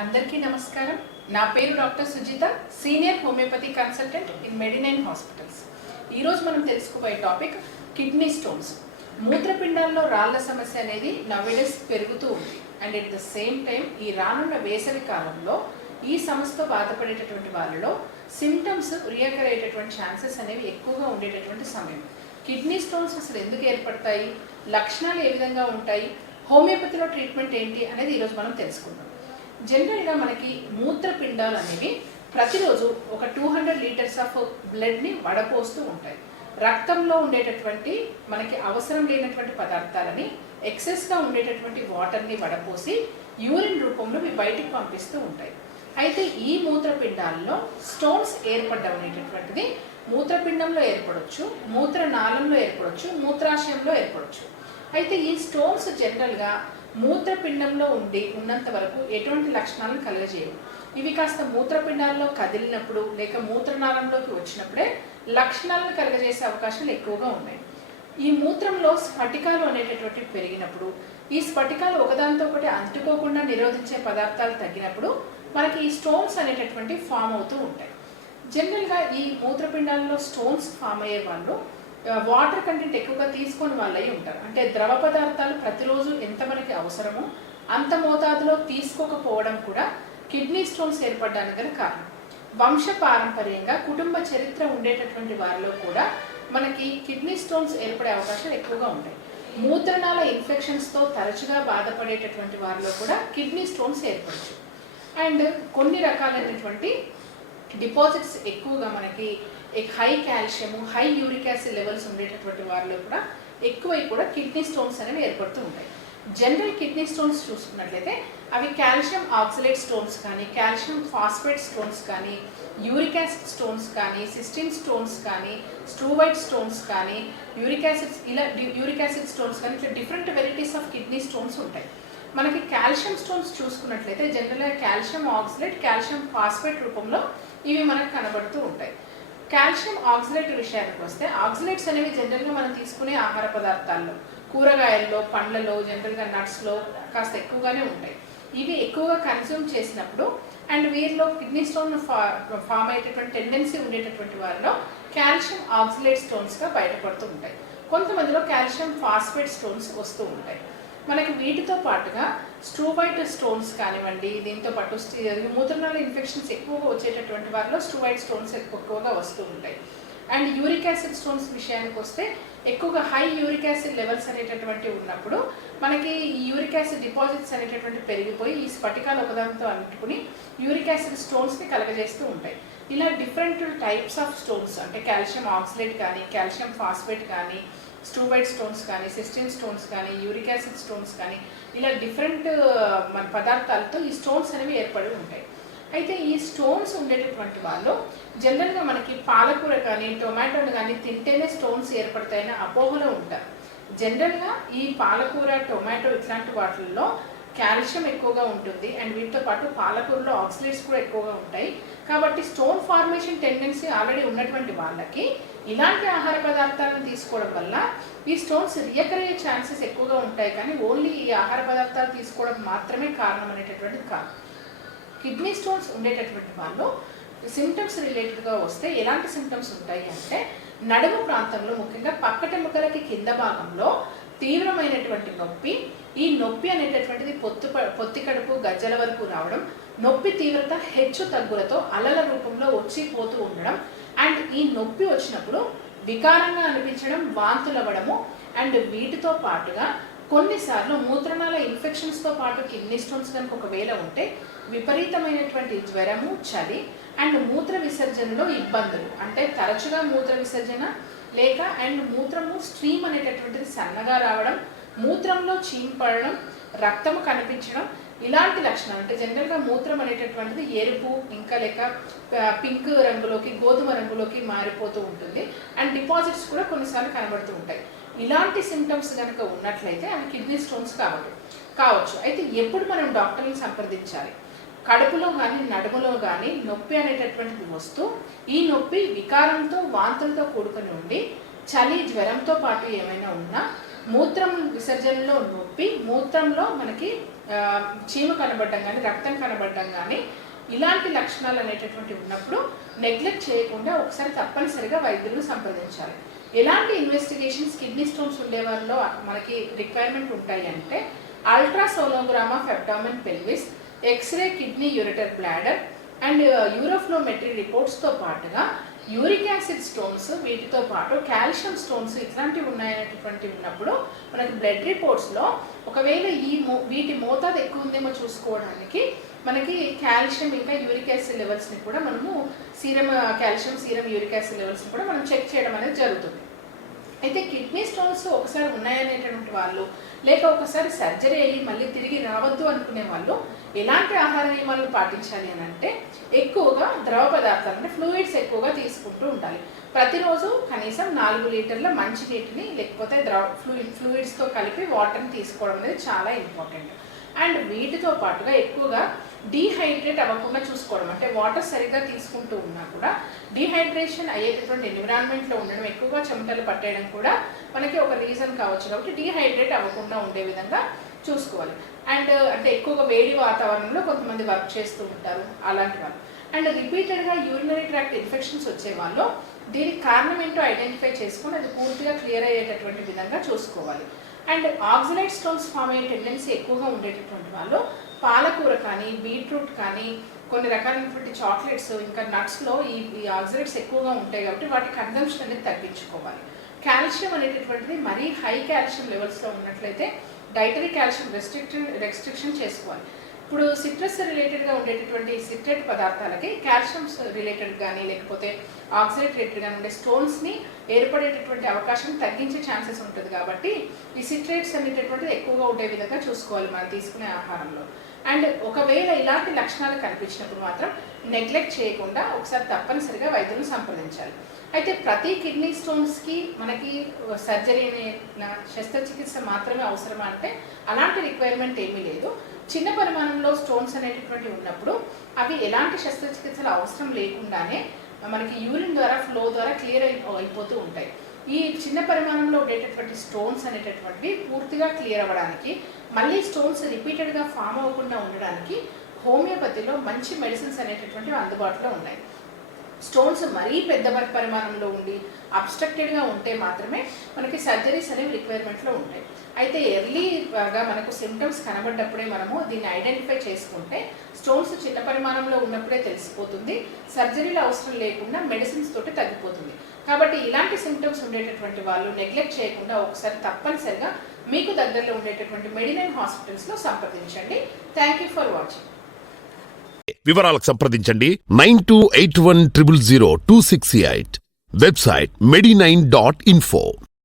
అందరికీ నమస్కారం. నా పేరు doctor Sujitha, senior homeopathy consultant in Medinine hospitals. ఈరోజు మనం తెలుసుకోబోయే టాపిక్ కిడ్నీ స్టోన్స్. మూత్రపిండాల్లో రాళ్ల సమస్య అనేది నవేడేస్ పెరుగుతూ ఉంది. And at the same time ఈ రానున్న వేసవి కాలంలో ఈ సమస్యతో బాధపడేటటువంటి వాళ్ళలో సిమ్టమ్స్ రియకర్ అయ్యేటటువంటి ఛాన్సెస్ అనేవి ఎక్కువగా ఉండేటటువంటి సమయం. కిడ్నీ స్టోన్స్ అసలు ఎందుకు ఏర్పడతాయి, లక్షణాలు ఏ విధంగా ఉంటాయి, హోమియోపతిలో ట్రీట్మెంట్ ఏంటి అనేది ఈరోజు మనం తెలుసుకుందాం. జనరల్గా మనకి మూత్రపిండాలు అనేవి ప్రతిరోజు ఒక 200 లీటర్స్ ఆఫ్ బ్లడ్ని వడపోస్తూ ఉంటాయి. రక్తంలో ఉండేటటువంటి మనకి అవసరం లేనటువంటి పదార్థాలని, ఎక్సెస్గా ఉండేటటువంటి వాటర్ని వడపోసి యూరిన్ రూపంలో ఇవి బయటికి పంపిస్తూ ఉంటాయి. అయితే ఈ మూత్రపిండాల్లో స్టోన్స్ ఏర్పడడం అనేటటువంటిది మూత్రపిండంలో ఏర్పడవచ్చు, మూత్రనాళంలో ఏర్పడవచ్చు, మూత్రాశయంలో ఏర్పడవచ్చు. అయితే ఈ స్టోన్స్ జనరల్గా మూత్రపిండంలో ఉన్నంత వరకు ఎటువంటి లక్షణాలను కలుగజేయవు. ఇవి కాస్త మూత్రపిండాల్లో కదిలినప్పుడు లేక మూత్రనాళంలోకి వచ్చినప్పుడే లక్షణాలను కలుగజేసే అవకాశాలు ఎక్కువగా ఉన్నాయి. ఈ మూత్రంలో స్ఫటికాలు అనేటటువంటి పెరిగినప్పుడు, ఈ స్ఫటికాలు ఒకదానితో ఒకటి అంటుకోకుండా నిరోధించే పదార్థాలు తగ్గినప్పుడు మనకి ఈ స్టోన్స్ అనేటటువంటి ఫామ్ అవుతూ ఉంటాయి. జనరల్గా ఈ మూత్రపిండాల్లో స్టోన్స్ ఫామ్ అయ్యే వాళ్ళు వాటర్ కంటెంట్ ఎక్కువగా తీసుకొని వాళ్ళై ఉంటారు. అంటే ద్రవ పదార్థాలు ప్రతిరోజు ఎంత మనకి అవసరమో అంత మోతాదులో తీసుకోకపోవడం కూడా కిడ్నీ స్టోన్స్ ఏర్పడడానికి గల కారణం. వంశ పారంపర్యంగా కుటుంబ చరిత్ర ఉండేటటువంటి వారిలో కూడా మనకి కిడ్నీ స్టోన్స్ ఏర్పడే అవకాశాలు ఎక్కువగా ఉంటాయి. మూత్రనాళ ఇన్ఫెక్షన్స్తో తరచుగా బాధపడేటటువంటి వారిలో కూడా కిడ్నీ స్టోన్స్ ఏర్పడచ్చు. అండ్ కొన్ని రకాలైనటువంటి డిపాజిట్స్ ఎక్కువగా మనకి high calcium, high uric acid levels ఉండేటటువంటి వారిలో కూడా ఎక్కువై కూడా కిడ్నీ స్టోన్స్ అనేవి ఏర్పడుతూ ఉంటాయి. జనరల్ కిడ్నీ స్టోన్స్ చూసుకున్నట్లయితే అవి కాల్షియం ఆక్సలేట్ స్టోన్స్ కానీ, కాల్షియం ఫాస్ఫేట్ స్టోన్స్ కానీ, యూరిక్ యాసిడ్ స్టోన్స్ కానీ, సిస్టిన్ స్టోన్స్ కానీ, స్ట్రూవైట్ స్టోన్స్ కానీ, యూరిక్ యాసిడ్ స్టోన్స్ కానీ, ఇట్లా different varieties of kidney stones ఉంటాయి. మనకి కాల్షియం స్టోన్స్ చూసుకున్నట్లయితే జనరల్గా కాల్షియం ఆక్సలేట్, కాల్షియం ఫాస్ఫేట్ రూపంలో ఇవి మనకు కనబడుతూ ఉంటాయి. కాల్షియం ఆక్సలేట్ విషయానికి వస్తే, ఆక్సలేట్స్ అనేవి జనరల్గా మనం తీసుకునే ఆహార పదార్థాల్లో, కూరగాయల్లో, పండ్లలో, జనరల్గా నట్స్లో కాస్త ఎక్కువగానే ఉంటాయి. ఇవి ఎక్కువగా కన్జ్యూమ్ చేసినప్పుడు అండ్ వీరిలో కిడ్నీ స్టోన్ ఫామ్ అయ్యేటటువంటి టెండెన్సీ ఉండేటటువంటి వారిలో కాల్షియం ఆక్సలేట్ స్టోన్స్గా బయటపడుతూ ఉంటాయి. కొంతమందిలో కాల్షియం ఫాస్ఫేట్ స్టోన్స్ వస్తూ ఉంటాయి. మనకి వీటితో పాటుగా స్ట్రూవైట్ స్టోన్స్ కానివ్వండి, దీంతో పాటు మూత్రనాళ ఇన్ఫెక్షన్స్ ఎక్కువగా వచ్చేటటువంటి వారిలో స్ట్రూవైట్ స్టోన్స్ ఎక్కువగా వస్తూ ఉంటాయి. అండ్ యూరిక్ యాసిడ్ స్టోన్స్ విషయానికి వస్తే ఎక్కువగా హై యూరిక్ యాసిడ్ లెవెల్స్ అనేటటువంటి ఉన్నప్పుడు మనకి ఈ యూరిక్ యాసిడ్ డిపాజిట్స్ అనేటటువంటి పెరిగిపోయి ఈ స్ఫటికాలు ఒకదానితో అంటుకుని యూరిక్ యాసిడ్ స్టోన్స్ని కలగజేస్తూ ఉంటాయి. ఇలా డిఫరెంట్ టైప్స్ ఆఫ్ స్టోన్స్ అంటే కాల్షియం ఆక్సలేట్ కానీ, కాల్షియం ఫాస్ఫేట్ కానీ, స్ట్రూవైట్ స్టోన్స్ కానీ, సిస్టిన్ స్టోన్స్ కానీ, యూరిక్ యాసిడ్ స్టోన్స్ కానీ, ఇలా డిఫరెంట్ మన పదార్థాలతో ఈ స్టోన్స్ అనేవి ఏర్పడి ఉంటాయి. అయితే ఈ స్టోన్స్ ఉండేటటువంటి వాళ్ళు జనరల్గా మనకి పాలకూర కానీ, టొమాటోలు కానీ తింటేనే స్టోన్స్ ఏర్పడతాయని అపోహలో ఉంటారు. జనరల్గా ఈ పాలకూర, టొమాటో ఇట్లాంటి వాటిల్లో కాల్షియం ఎక్కువగా ఉంటుంది అండ్ వీటితో పాటు పాలకూరలో ఆక్సలేట్స్ కూడా ఎక్కువగా ఉంటాయి. కాబట్టి స్టోన్ ఫార్మేషన్ టెండెన్సీ ఆల్రెడీ ఉన్నటువంటి వాళ్ళకి ఇలాంటి ఆహార పదార్థాలను తీసుకోవడం వల్ల ఈ స్టోన్స్ రియకర్ అయ్యే ఛాన్సెస్ ఎక్కువగా ఉంటాయి. కానీ ఓన్లీ ఈ ఆహార పదార్థాలు తీసుకోవడం మాత్రమే కారణం అనేటటువంటిది కాదు. కిడ్నీ స్టోన్స్ ఉండేటటువంటి వాళ్ళు సిమ్టమ్స్ రిలేటెడ్గా వస్తే ఎలాంటి సిమ్టమ్స్ ఉంటాయి అంటే, నడుము ప్రాంతంలో ముఖ్యంగా పక్కటెముకలకి కింద భాగంలో తీవ్రమైనటువంటి నొప్పి, ఈ నొప్పి అనేటటువంటిది పొత్తి కడుపు గజ్జల వరకు రావడం, నొప్పి తీవ్రత హెచ్చు తగ్గులతో అలల రూపంలో వచ్చి పోతూ ఉండడం అండ్ ఈ నొప్పి వచ్చినప్పుడు వికారంగా అనిపించడం, వాంతులు అవ్వడము అండ్ వీటితో పాటుగా కొన్నిసార్లు మూత్రనాళ ఇన్ఫెక్షన్స్తో పాటు కిడ్నీ స్టోన్స్ కనుక ఒకవేళ ఉంటే విపరీతమైనటువంటి జ్వరము, చలి అండ్ మూత్ర విసర్జనలో ఇబ్బందులు, అంటే తరచుగా మూత్ర విసర్జన లేక అండ్ మూత్రము స్ట్రీమ్ అనేటటువంటిది సన్నగా రావడం, మూత్రంలో చీంపడడం, రక్తము కనిపించడం, ఇలాంటి లక్షణాలు అంటే జనరల్గా మూత్రం అనేటటువంటిది ఎరుపు ఇంకా లేక పింక్ రంగులోకి, గోధుమ రంగులోకి మారిపోతూ ఉంటుంది అండ్ డిపాజిట్స్ కూడా కొన్నిసార్లు కనబడుతూ ఉంటాయి. ఇలాంటి సిమ్టమ్స్ కనుక ఉన్నట్లయితే అవి కిడ్నీ స్టోన్స్ కావచ్చు. అయితే ఎప్పుడు మనం డాక్టర్ని సంప్రదించాలి? కడుపులో కానీ, నడుములో కానీ నొప్పి అనేటటువంటిది వస్తూ ఈ నొప్పి వికారంతో, వాంతులతో కూడుకొని ఉండి చలి, జ్వరంతో పాటు ఏమైనా ఉన్నా మూత్రం విసర్జనలో నొప్పి, మూత్రంలో మనకి చీమ కనబడడం కానీ రక్తం కనబడడం కానీ ఇలాంటి లక్షణాలు అనేటటువంటివి ఉన్నప్పుడు నెగ్లెక్ట్ చేయకుండా ఒకసారి తప్పనిసరిగా వైద్యులను సంప్రదించాలి. ఎలాంటి ఇన్వెస్టిగేషన్స్ కిడ్నీ స్టోన్స్ ఉండే వాళ్ళలో మనకి రిక్వైర్మెంట్ ఉంటాయి అంటే ultrasonogram of abdomen pelvis, X-ray kidney ureter bladder and uroflowmetry రిపోర్ట్స్తో పాటుగా యూరిక్ యాసిడ్ స్టోన్స్, వీటితో పాటు కాల్షియం స్టోన్స్ ఇట్లాంటివి ఉన్నాయనేటువంటివి ఉన్నప్పుడు మనకి బ్లడ్ రిపోర్ట్స్లో ఒకవేళ వీటి మోతాదు ఎక్కువ ఉందేమో చూసుకోవడానికి మనకి కాల్షియం ఇంకా యూరిక్ యాసిడ్ లెవెల్స్ని కూడా మనము serum calcium, serum uric acid లెవెల్స్ని కూడా మనం చెక్ చేయడం అనేది జరుగుతుంది. అయితే కిడ్నీ స్టోన్స్ ఒకసారి ఉన్నాయనేటువంటి వాళ్ళు లేక ఒకసారి సర్జరీ అయ్యి మళ్ళీ తిరిగి రావద్దు అనుకునే వాళ్ళు ఎలాంటి ఆహార నియమాలను పాటించాలి అని అంటే ఎక్కువగా ద్రవ పదార్థాలు అంటే ఫ్లూయిడ్స్ ఎక్కువగా తీసుకుంటూ ఉండాలి. ప్రతిరోజు కనీసం 4 లీటర్ల మంచినీటిని లేకపోతే ఫ్లూయిడ్స్తో కలిపి వాటర్ని తీసుకోవడం అనేది చాలా ఇంపార్టెంట్. అండ్ వీటితో పాటుగా ఎక్కువగా డీహైడ్రేట్ అవ్వకుండా చూసుకోవడం, అంటే వాటర్ సరిగ్గా తీసుకుంటూ ఉన్నా కూడా డీహైడ్రేషన్ అయ్యేటటువంటి ఎన్విరాన్మెంట్లో ఉండడం, ఎక్కువగా చెమటలు పట్టేయడం కూడా మనకి ఒక రీజన్ కావచ్చు. కాబట్టి డీహైడ్రేట్ అవ్వకుండా ఉండే విధంగా చూసుకోవాలి. అండ్ అంటే ఎక్కువగా వేడి వాతావరణంలో కొంతమంది వర్క్ చేస్తూ ఉంటారు, అలాంటి వాళ్ళు. అండ్ రిపీటెడ్గా యూరినరీ ట్రాక్ట్ ఇన్ఫెక్షన్స్ వచ్చే వాళ్ళు దీనికి కారణం ఏంటో ఐడెంటిఫై చేసుకొని అది పూర్తిగా క్లియర్ అయ్యేటటువంటి విధంగా చూసుకోవాలి. అండ్ ఆక్సిలేట్ స్టోన్స్ ఫామ్ అయ్యే టెండెన్సీ ఎక్కువగా ఉండేటటువంటి వాళ్ళు పాలకూర కానీ, బీట్రూట్ కానీ, కొన్ని రకాలైనటువంటి చాక్లెట్స్ ఇంకా నట్స్లో ఈ ఆక్సిలేట్స్ ఎక్కువగా ఉంటాయి కాబట్టి వాటి కన్జంప్షన్ అనేది తగ్గించుకోవాలి. కాల్షియం అనేటటువంటిది మరీ హై కాల్షియం లెవెల్స్లో ఉన్నట్లయితే డైటరీ కాల్షియం రెస్ట్రిక్షన్ చేసుకోవాలి. ఇప్పుడు సిట్రస్ రిలేటెడ్గా ఉండేటటువంటి సిట్రేట్ పదార్థాలకి కాల్షియం రిలేటెడ్ కానీ లేకపోతే ఆక్సిలేట్ రిలేటెడ్ కానీ ఉండే స్టోన్స్ని ఏర్పడేటటువంటి అవకాశం తగ్గించే ఛాన్సెస్ ఉంటుంది. కాబట్టి ఈ సిట్రేట్స్ అనేటటువంటిది ఎక్కువగా ఉండే విధంగా చూసుకోవాలి మనం తీసుకునే ఆహారంలో. అండ్ ఒకవేళ ఇలాంటి లక్షణాలు కనిపించినప్పుడు మాత్రం నెగ్లెక్ట్ చేయకుండా ఒకసారి తప్పనిసరిగా వైద్యులను సంప్రదించాలి. అయితే ప్రతి కిడ్నీ స్టోన్స్కి మనకి సర్జరీ శస్త్రచికిత్స మాత్రమే అవసరమా అంటే అలాంటి రిక్వైర్మెంట్ ఏమీ లేదు. చిన్న పరిమాణంలో స్టోన్స్ అనేటటువంటివి ఉన్నప్పుడు అవి ఎలాంటి శస్త్రచికిత్సలు అవసరం లేకుండానే మనకి యూరిన్ ద్వారా ఫ్లో ద్వారా క్లియర్ అయిపోతూ ఉంటాయి. ఈ చిన్న పరిమాణంలో ఉండేటటువంటి స్టోన్స్ అనేటటువంటివి పూర్తిగా క్లియర్ అవ్వడానికి, మళ్ళీ స్టోన్స్ రిపీటెడ్గా ఫామ్ అవ్వకుండా ఉండడానికి హోమియోపతిలో మంచి మెడిసిన్స్ అనేటటువంటివి అందుబాటులో ఉన్నాయి. స్టోన్స్ మరీ పెద్ద పరిమాణంలో ఉండి అబ్స్ట్రక్టెడ్గా ఉంటే మాత్రమే మనకి సర్జరీస్ అనేవి రిక్వైర్మెంట్లో ఉంటాయి. అయితే ఎర్లీగా మనకు సిమ్టమ్స్ కనబడ్డప్పుడే మనము దీన్ని ఐడెంటిఫై చేసుకుంటే స్టోన్స్ చిన్న పరిమాణంలో ఉన్నప్పుడే తెలిసిపోతుంది, సర్జరీలు అవసరం లేకుండా మెడిసిన్స్ తోటి తగ్గిపోతుంది. కాబట్టి ఇలాంటి సిమ్టమ్స్ ఉండేటటువంటి వాళ్ళు నెగ్లెక్ట్ చేయకుండా ఒకసారి తప్పనిసరిగా మీకు దగ్గరలో ఉండేటటువంటి మెడినైన్ హాస్పిటల్స్లో సంప్రదించండి. Thank you for watching. వివరాలకు సంప్రదించండి 9281000268. Website medinine.info.